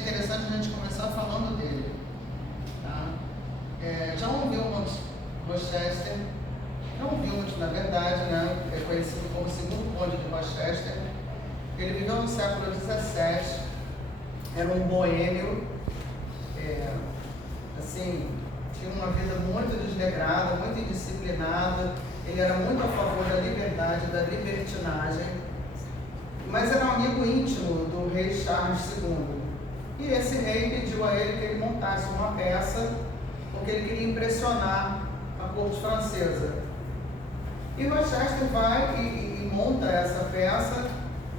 interessante a gente começar falando dele. Tá? John Wilmot Rochester, John Wilmot, na verdade, né, é conhecido como o segundo conde de Rochester. Ele viveu no século XVII, era um boêmio, assim, tinha uma vida muito desregrada, muito indisciplinada. Ele era muito a favor da liberdade, da libertinagem, mas era um amigo íntimo do rei Charles II. E esse rei pediu a ele que ele montasse uma peça, porque ele queria impressionar a corte francesa. E Rochester vai e monta essa peça,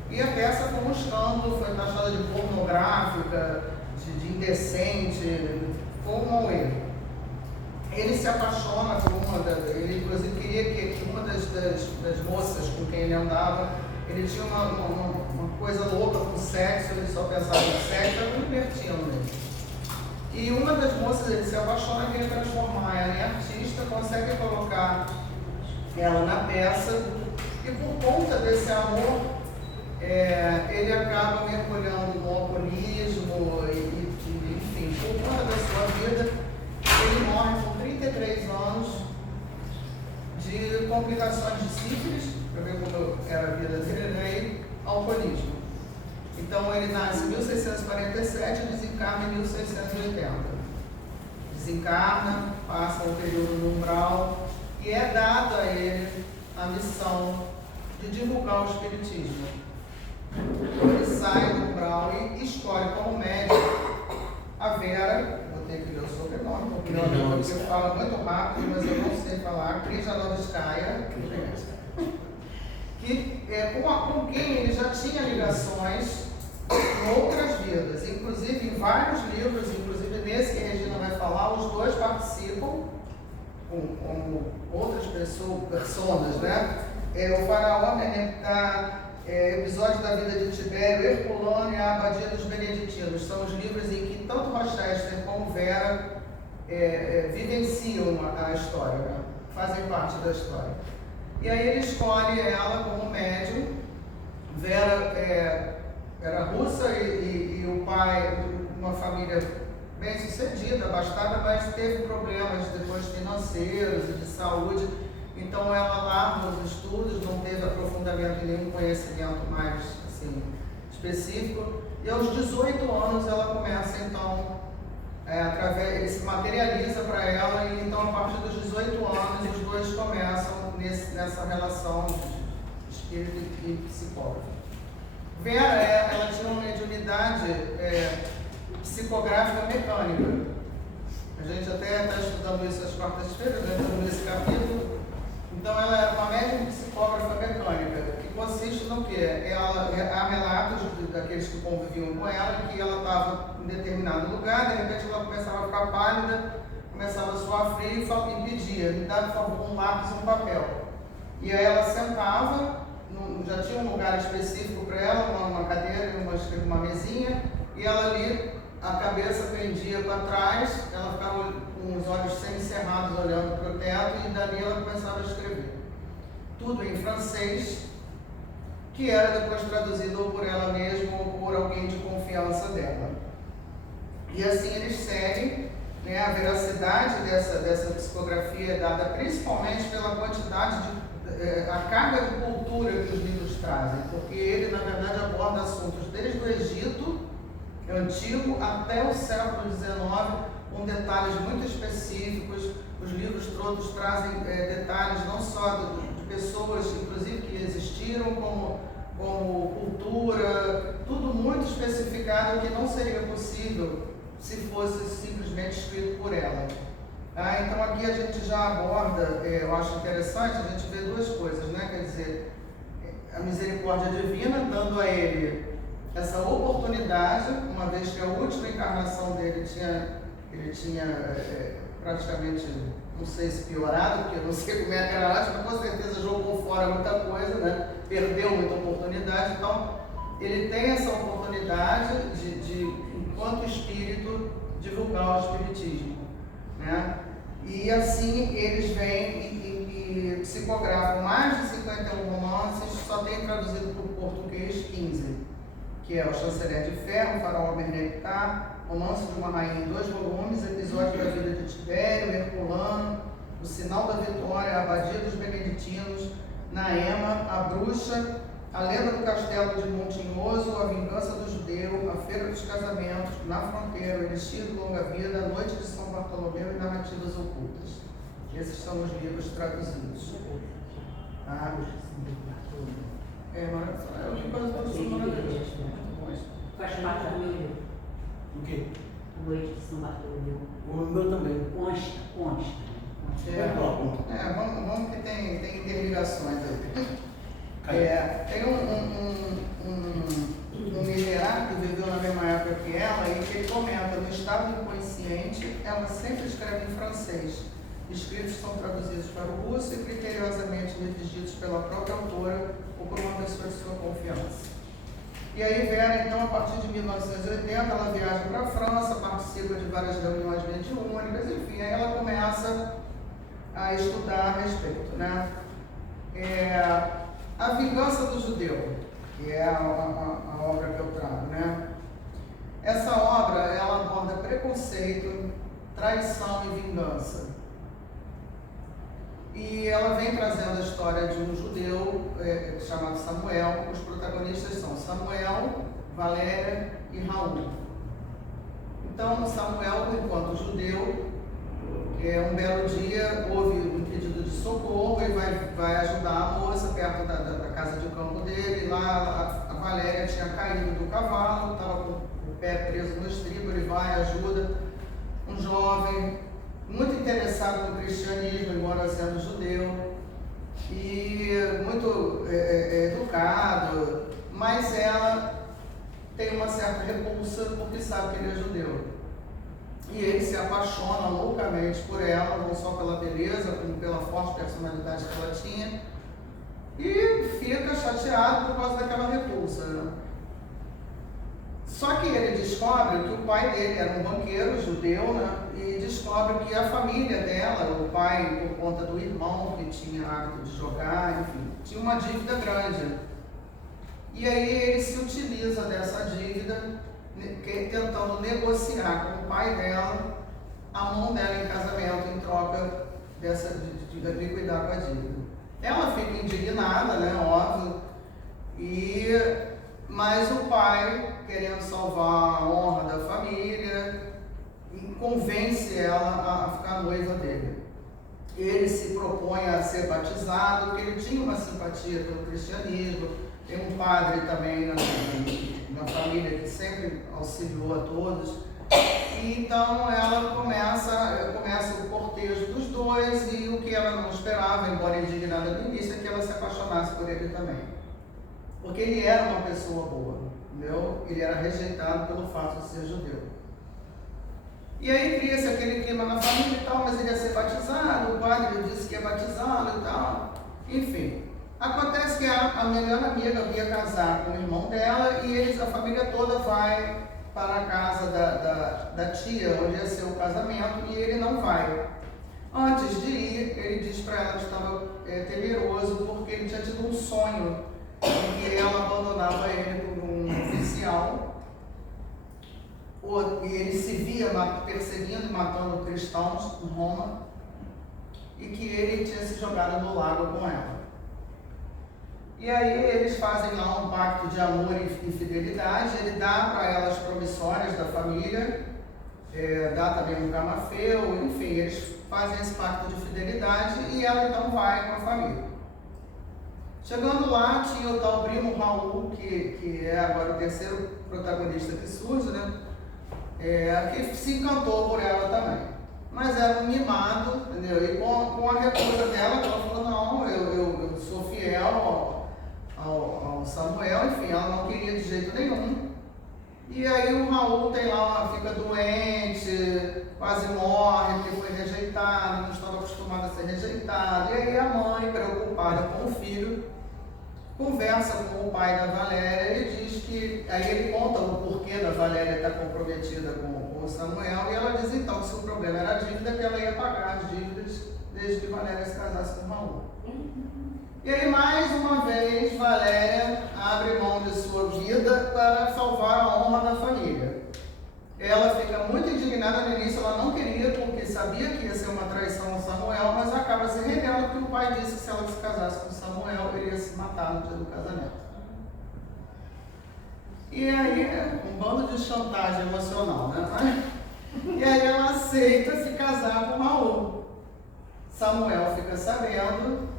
e a peça foi um escândalo, foi taxada de pornográfica, de indecente, foi um mau erro. Ele se apaixona por ele inclusive queria que uma das moças com quem ele andava, ele tinha uma coisa louca com sexo, ele só pensava em sexo, era um libertino mesmo. E uma das moças, ele se apaixona e quer transformar ela em artista, consegue colocar ela na peça, e por conta desse amor, ele acaba mergulhando no alcoolismo, enfim, por conta da sua vida, ele morre com 33 anos de complicações de sífilis, para ver como era a vida dele, e alcoolismo. Então ele nasce em 1647 e desencarna em 1680. Desencarna, passa um período no umbral e é dada a ele a missão de divulgar o espiritismo. Então ele sai do umbral e escolhe como médico a Vera, vou ter que ler o sobrenome, porque eu falo muito rápido, mas eu não sei falar, Krijanovskaya, com quem ele já tinha ligações em outras vidas, inclusive em vários livros, inclusive nesse que a Regina vai falar, os dois participam, como outras pessoas, né? O faraó Menemhotep, episódio da vida de Tibério, Herculano e a Abadia dos Beneditinos, são os livros em que tanto Rochester como Vera vivenciam a história, né? Fazem parte da história. E aí ele escolhe ela como médium. Vera era russa e o pai, uma família bem sucedida, abastada, mas teve problemas depois financeiros e de saúde. Então ela larga os estudos, não teve aprofundamento em nenhum conhecimento mais assim, específico. E aos 18 anos ela começa então, ele se materializa para ela, e então a partir dos 18 anos os dois começam nessa relação de espírito e psicólogo. Vera, ela tinha uma mediunidade psicográfica mecânica. A gente até está estudando isso às quartas-feiras, né? Estamos nesse capítulo. Então ela era uma médium psicógrafa mecânica, que consiste no quê? Há relatos daqueles que conviviam com ela, que ela estava em determinado lugar, de repente ela começava a ficar pálida, começava a suar frio e pedia, me dá por favor um lápis e um papel. E aí ela sentava, já tinha um lugar específico para ela, uma cadeira, uma mesinha, e ela ali, a cabeça pendia para trás, ela ficava com os olhos semicerrados olhando para o teto, e dali ela começava a escrever. Tudo em francês, que era depois traduzido ou por ela mesma ou por alguém de confiança dela. E assim eles seguem, né? A veracidade dessa psicografia é dada principalmente pela quantidade a carga de cultura que os livros trazem, porque ele, na verdade, aborda assuntos desde o Egito Antigo até o século XIX, com detalhes muito específicos. Os livros todos trazem detalhes não só de pessoas, inclusive, que existiram, como cultura, tudo muito especificado, que não seria possível se fosse simplesmente escrito por ela. Então aqui a gente já aborda, eu acho interessante, a gente vê duas coisas, né? Quer dizer, a misericórdia divina dando a ele essa oportunidade, uma vez que a última encarnação dele ele tinha praticamente, não sei se piorado, porque eu não sei como é que era antes, mas com certeza jogou fora muita coisa, né? Perdeu muita oportunidade. Então ele tem essa oportunidade de enquanto espírito, divulgar o espiritismo, né? E assim eles vêm e psicografam mais de 51 romances, só tem traduzido para o português 15, que é O Chanceler de Ferro, Faraó Bernectar, Romance de uma Rainha em 2 volumes, Episódio da Vida de Tibério, Herculano, O Sinal da Vitória, A Abadia dos Beneditinos, Naema, A Bruxa, A Lenda do Castelo de Montinhoso, A Vingança do Judeu, A Feira dos Casamentos, Na Fronteira, O Elixir de Longa Vida, A Noite de São Bartolomeu e Narrativas Ocultas. Esses são os livros traduzidos. Tá? Eu li coisas todas maravilhosas. Faz parte do meu livro. O quê? A Noite de São Bartolomeu. O meu também. Consta. Vamos que tem interligações aí. Tem um minerário que viveu na mesma época que ela e que ele comenta, no estado inconsciente, ela sempre escreve em francês. Escritos são traduzidos para o russo e criteriosamente redigidos pela própria autora ou por uma pessoa de sua confiança. E aí Vera, então, a partir de 1980, ela viaja para a França, participa de várias reuniões mediúnicas, enfim, aí ela começa a estudar a respeito, né? A Vingança do Judeu, que é a obra que eu trago, né? Essa obra, ela aborda preconceito, traição e vingança. E ela vem trazendo a história de um judeu chamado Samuel. Os protagonistas são Samuel, Valéria e Raul. Então, Samuel, enquanto judeu, um belo dia houve um pedido de socorro e vai ajudar a moça perto da casa de campo dele. Lá a Valéria tinha caído do cavalo, estava com o pé preso no estribo, ele vai, ajuda um jovem muito interessado no cristianismo, embora sendo judeu, e muito educado, mas ela tem uma certa repulsa porque sabe que ele é judeu. E ele se apaixona loucamente por ela, não só pela beleza, como pela forte personalidade que ela tinha, e fica chateado por causa daquela repulsa, né? Só que ele descobre que o pai dele era um banqueiro judeu, né? E descobre que a família dela, o pai, por conta do irmão que tinha hábito de jogar, enfim, tinha uma dívida grande. E aí ele se utiliza dessa dívida, tentando negociar com o pai dela a mão dela em casamento em troca de liquidar com a dívida. Ela fica indignada, né? Óbvio, mas o pai, querendo salvar a honra da família, convence ela a ficar noiva dele. Ele se propõe a ser batizado, porque ele tinha uma simpatia pelo cristianismo. Tem um padre também na família que sempre auxiliou a todos. E então ela começa o cortejo dos dois, e o que ela não esperava, embora indignada no início, é que ela se apaixonasse por ele também. Porque ele era uma pessoa boa, entendeu? Ele era rejeitado pelo fato de ser judeu. E aí cria-se aquele clima na família e tal, mas ele ia ser batizado, o padre disse que ia batizá-lo e tal. Enfim, acontece que a melhor amiga ia casar com o irmão dela e a família toda vai para a casa da tia, onde ia ser o casamento, e ele não vai. Antes de ir, ele diz para ela que estava temeroso porque ele tinha tido um sonho em que ela abandonava ele por um oficial, e ele se via perseguindo e matando cristãos em Roma, e que ele tinha se jogado no lago com ela. E aí eles fazem lá um pacto de amor e fidelidade. Ele dá para ela as promissórias da família, dá também um camafeu, enfim, eles fazem esse pacto de fidelidade e ela então vai com a família. Chegando lá, tinha o tal primo Raul, que é agora o terceiro protagonista que surge, né? Que se encantou por ela também. Mas era um mimado, entendeu? E com a recusa dela, ela falou, não, eu sou fiel ao Samuel, enfim, ela não queria de jeito nenhum. E aí o Raul fica doente, quase morre, porque foi rejeitado, não estava acostumado a ser rejeitado. E aí a mãe, preocupada com o filho, conversa com o pai da Valéria e diz que... Aí ele conta o porquê da Valéria estar comprometida com o Samuel, e ela diz então que se o problema era a dívida, que ela ia pagar as dívidas desde que Valéria se casasse com o Raul. E aí, mais uma vez, Valéria abre mão de sua vida para salvar a honra da família. Ela fica muito indignada no início, ela não queria, porque sabia que ia ser uma traição a Samuel, mas acaba se rendendo porque o pai disse que se ela se casasse com Samuel, ele ia se matar no dia do casamento. E aí, um bando de chantagem emocional, né? E aí ela aceita se casar com Raul. Samuel fica sabendo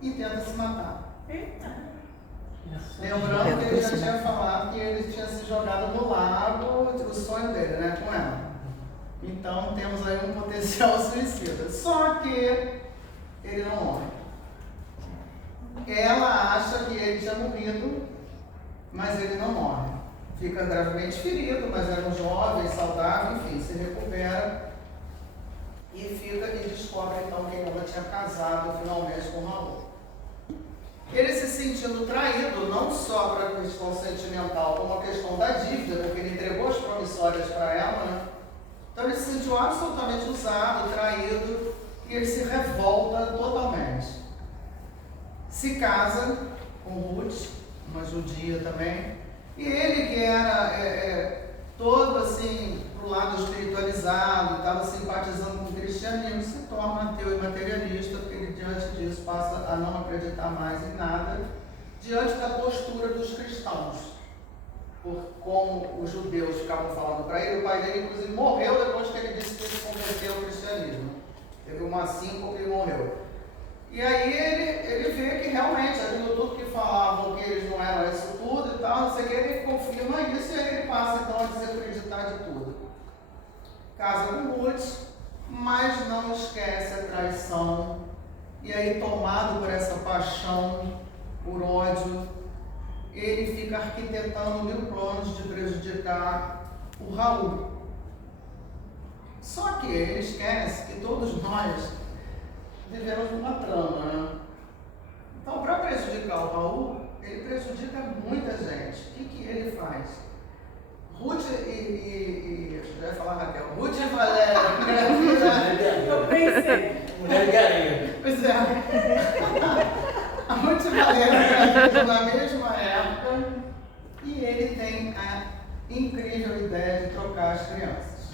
e tenta se matar. Lembrando que ele já tinha falado que ele tinha se jogado no lago, o sonho dele, né, com ela. Então temos aí um potencial suicida. Só que ele não morre. Ela acha que ele tinha morrido, mas ele não morre. Fica gravemente ferido, mas era um jovem, saudável, enfim, se recupera e descobre então que ela tinha casado finalmente com Raul. Ele se sentindo traído, não só para a questão sentimental, como a questão da dívida, porque ele entregou as promissórias para ela, né? Então ele se sentiu absolutamente usado, traído, e ele se revolta totalmente. Se casa com Ruth, uma judia também, e ele que era todo assim, pro lado espiritualizado, estava simpatizando com o cristianismo, se torna ateu e materialista, porque ele diante disso passa a não acreditar mais em nada, diante da postura dos cristãos. Por como os judeus ficavam falando para ele, o pai dele inclusive morreu depois que ele disse que ele se converteu ao cristianismo. Teve uma síncope e morreu. E aí ele vê que realmente aquilo tudo que falavam que eles não eram isso tudo e tal, não sei o que, ele confirma isso e aí ele passa então a desacreditar de tudo. Casa com Ruth, mas não esquece a traição. E aí, tomado por essa paixão, por ódio, ele fica arquitetando 1000 planos de prejudicar o Raul. Só que ele esquece que todos nós vivemos numa trama, né? Então, para prejudicar o Raul, ele prejudica muita gente. O que ele faz? Ruth já ia falar Raquel, Ruth e Valéria. Eu pensei. Mulher de areia. Pois é. A Ruth e Valéria engravidam na mesma época e ele tem a incrível ideia de trocar as crianças.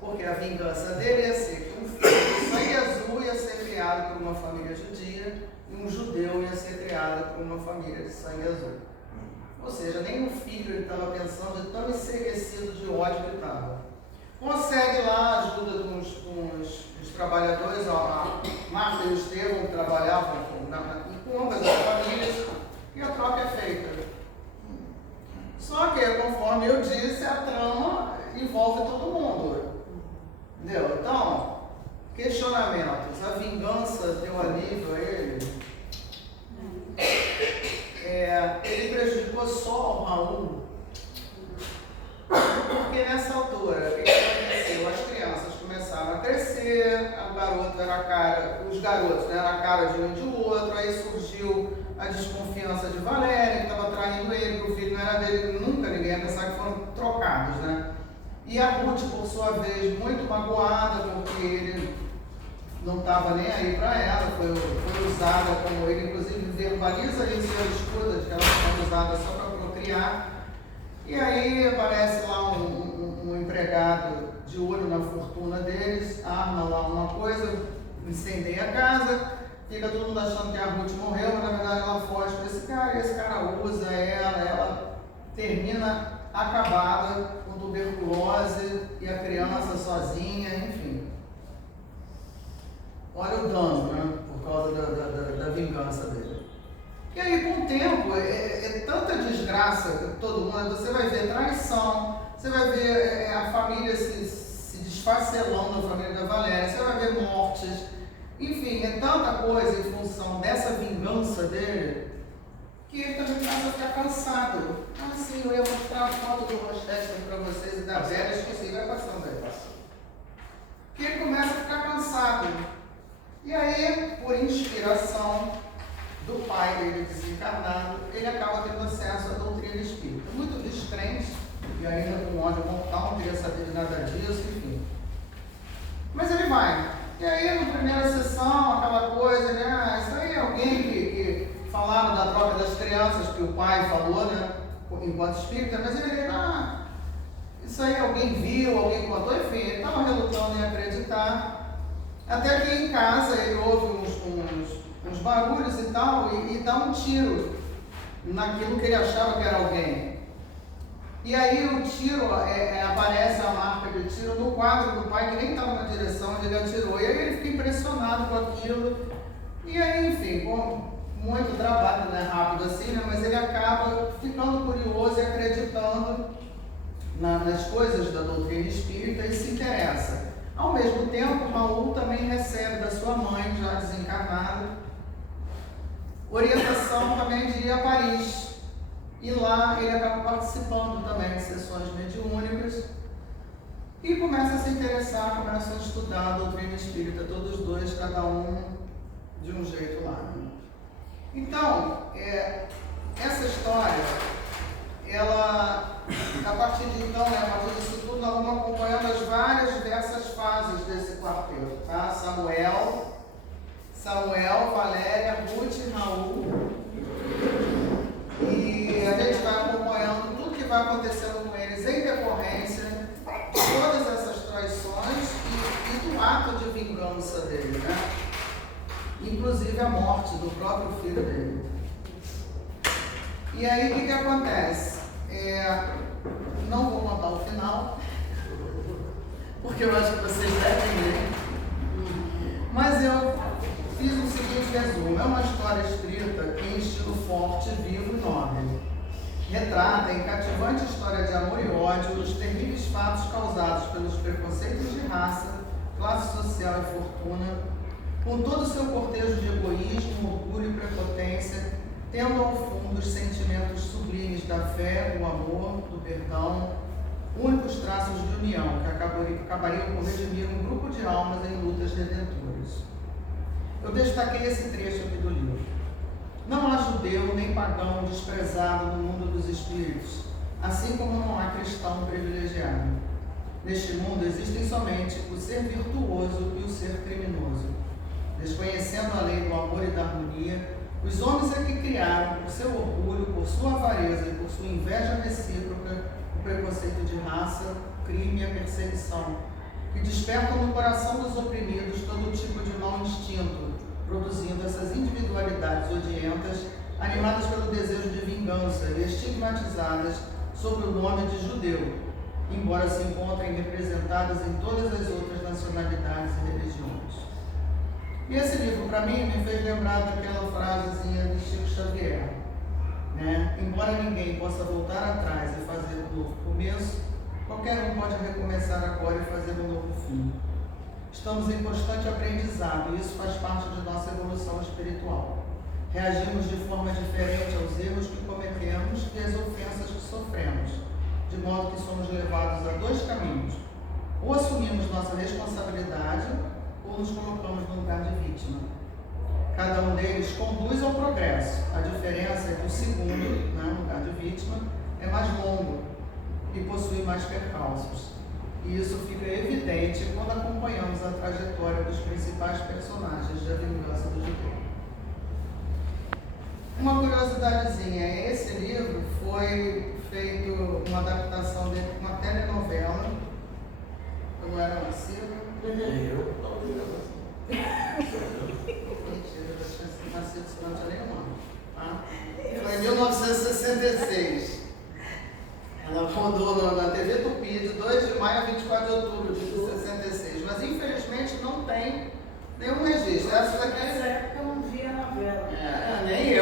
Porque a vingança dele ia ser que um filho de sangue azul ia ser criado por uma família judia e um judeu ia ser criado por uma família de sangue azul. Ou seja, nem o filho ele estava pensando de tão enseguecido de ódio que estava. Consegue lá a ajuda com os trabalhadores, a Marta e o Estevão que trabalhavam com ambas as famílias e a troca é feita. Só que, conforme eu disse, a trama envolve todo mundo. Entendeu? Então, questionamentos. A vingança deu alívio a ele? Ele prejudicou só o Raul? Porque nessa altura, o que aconteceu? As crianças começaram a crescer, o garoto era a cara, os garotos eram a cara de um e de outro, aí surgiu a desconfiança de Valéria, que estava traindo ele, que o filho não era dele, nunca ninguém ia pensar que foram trocados, né? E a Ruth, por sua vez, muito magoada, porque ele não estava nem aí para ela, foi usada como ele, inclusive, verbaliza isso e ela escuta de que ela foi usada só para procriar. E aí aparece lá um empregado de olho na fortuna deles, arma lá uma coisa, incendeia a casa, fica todo mundo achando que a Ruth morreu, mas na verdade ela foge com esse cara, e esse cara usa ela termina acabada com tuberculose e a criança sozinha, enfim. Olha o dano, né? Por causa da vingança dele. E aí, com o tempo, é tanta desgraça que todo mundo, você vai ver traição, você vai ver a família se desfacelando, a família da Valéria, você vai ver mortes, enfim, é tanta coisa em função dessa vingança dele, que ele também começa a ficar cansado. Ah, sim, eu ia mostrar a foto do Rochester para vocês e da Vera, esqueci, vai passando aí. Que ele começa a ficar cansado. E aí, por inspiração do pai dele desencarnado, ele acaba tendo acesso à doutrina espírita. Muito descrente, e ainda com ódio mortal, não queria saber de nada disso, enfim. Mas ele vai. E aí, na primeira sessão, aquela coisa, né? Isso aí é alguém que falaram da troca das crianças, que o pai falou, né? Enquanto espírita, mas ele, isso aí alguém viu, alguém contou, enfim, ele estava relutando em acreditar. Até que em casa ele ouve uns barulhos e tal, e dá um tiro naquilo que ele achava que era alguém. E aí o tiro, aparece a marca de tiro no quadro do pai, que nem estava na direção onde ele atirou. E aí ele fica impressionado com aquilo. E aí, enfim, com muito trabalho, não é rápido assim, né? Mas ele acaba ficando curioso e acreditando nas coisas da doutrina espírita e se interessa. Ao mesmo tempo, Raul também recebe da sua mãe, já desencarnada, orientação também de ir a Paris. E lá ele acaba participando também de sessões mediúnicas e começa a se interessar, começa a estudar a doutrina espírita, todos os dois, cada um de um jeito lá. Então, essa história, ela, a partir de então, a partir disso tudo, nós vamos acompanhando as várias diversas fases desse quarteto, tá? Samuel, Valéria, Ruth e Raul. E a gente vai acompanhando tudo que vai acontecendo com eles em decorrência de todas essas traições e do ato de vingança dele, né? Inclusive a morte do próprio filho dele. E aí o que acontece? Não vou contar o final, porque eu acho que vocês devem ler. Mas eu fiz o seguinte resumo. É uma história escrita em estilo forte, vivo e nobre. Retrata em cativante história de amor e ódio os terríveis fatos causados pelos preconceitos de raça, classe social e fortuna, com todo o seu cortejo de egoísmo, orgulho e prepotência, tendo ao fundo os sentimentos sublimes da fé, do amor, do perdão, únicos traços de união que acabariam por redimir um grupo de almas em lutas redentoras. Eu destaquei esse trecho aqui do livro. Não há judeu nem pagão desprezado no mundo dos espíritos, assim como não há cristão privilegiado. Neste mundo existem somente o ser virtuoso e o ser criminoso. Desconhecendo a lei do amor e da harmonia, os homens é que criaram, por seu orgulho, por sua avareza e por sua inveja recíproca, o preconceito de raça, o crime e a perseguição, que despertam no coração dos oprimidos todo tipo de mau instinto, produzindo essas individualidades odientas, animadas pelo desejo de vingança e estigmatizadas sob o nome de judeu, embora se encontrem representadas em todas as outras nacionalidades e religiões. E esse livro, para mim, me fez lembrar daquela frasezinha de Chico Xavier, né? Embora ninguém possa voltar atrás e fazer um novo começo, qualquer um pode recomeçar agora e fazer um novo fim. Estamos em constante aprendizado e isso faz parte de nossa evolução espiritual. Reagimos de forma diferente aos erros que cometemos e às ofensas que sofremos, de modo que somos levados a dois caminhos. Ou assumimos nossa responsabilidade, ou nos colocamos no lugar de vítima. Cada um deles conduz ao progresso. A diferença é que o segundo, no lugar de vítima, é mais longo e possui mais percalços. E isso fica evidente quando acompanhamos a trajetória dos principais personagens da vingança do judeu. Uma curiosidadezinha, esse livro foi feito uma adaptação de uma telenovela. Eu não era nascido. Mentira, eu tinha nascido, senão não tinha nem um ano. Tá? Foi em 1966. Ela rodou na TV Tupi de 2 de maio a 24 de outubro de 66. Mas infelizmente não tem nenhum registro. Essa daqui Nessa época eu não via a novela. nem